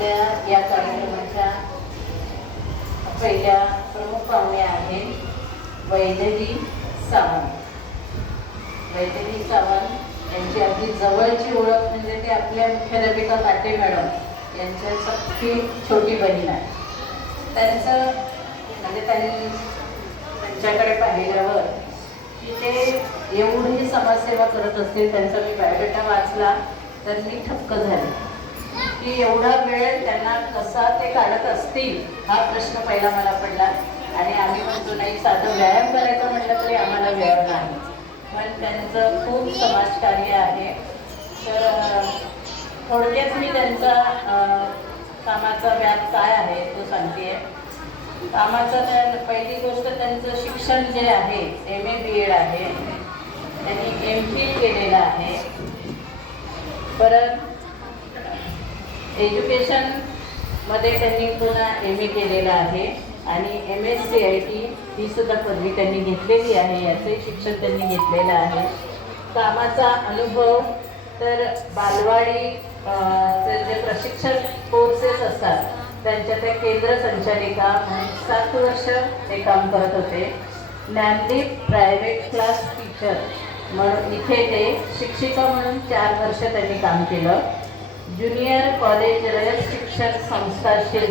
आपल्या या कार्यक्रमाच्या पहिल्या प्रमुख पाहुण्या आहेत वैदेवी सावंत. वैदेवी सावंत यांची अगदी जवळची ओळख म्हणजे ते आपल्या मुख्याध्यापिका काटे मॅडम यांच्या सख्खी छोटी बहीण आहे. त्यांचं म्हणजे त्यांनी त्यांच्याकडे पाहिल्यावर की ते एवढी समाजसेवा करत असतील त्यांचा मी बायोडेटा वाचला तर मी ठपक झाले. की एवढा वेळ त्यांना कसा ते काढत असतील हा प्रश्न पहिला मला पडला. आणि आम्ही म्हणतो नाही साधं व्यायाम करायचं म्हटलं तरी आम्हाला वेळ नाही. पण त्यांचं खूप समाजकार्य आहे. तर थोडक्यात मी त्यांचा कामाचा व्याप काय आहे तो सांगते कामाचं त्या पहिली गोष्ट त्यांचं शिक्षण जे आहे एम ए बी एड आहे. त्यांनी एम फिल केलेलं आहे. परत एज्युकेशनमध्ये त्यांनी पुन्हा एम ए केलेलं आहे. आणि M S C I T ही सुद्धा पदवी त्यांनी घेतलेली आहे याचे शिक्षण त्यांनी घेतलेलं आहे. कामाचा अनुभव तर बालवाडी जे प्रशिक्षण कोर्सेस असतात त्यांच्या त्या केंद्र संचालिका म्हणून सात वर्ष ते काम करत होते. ज्ञानदीप प्रायव्हेट क्लास टीचर म्हणून इथे ते शिक्षिका म्हणून चार वर्ष त्यांनी काम केलं. ज्युनियर कॉलेज रयत शिक्षण संस्था शिर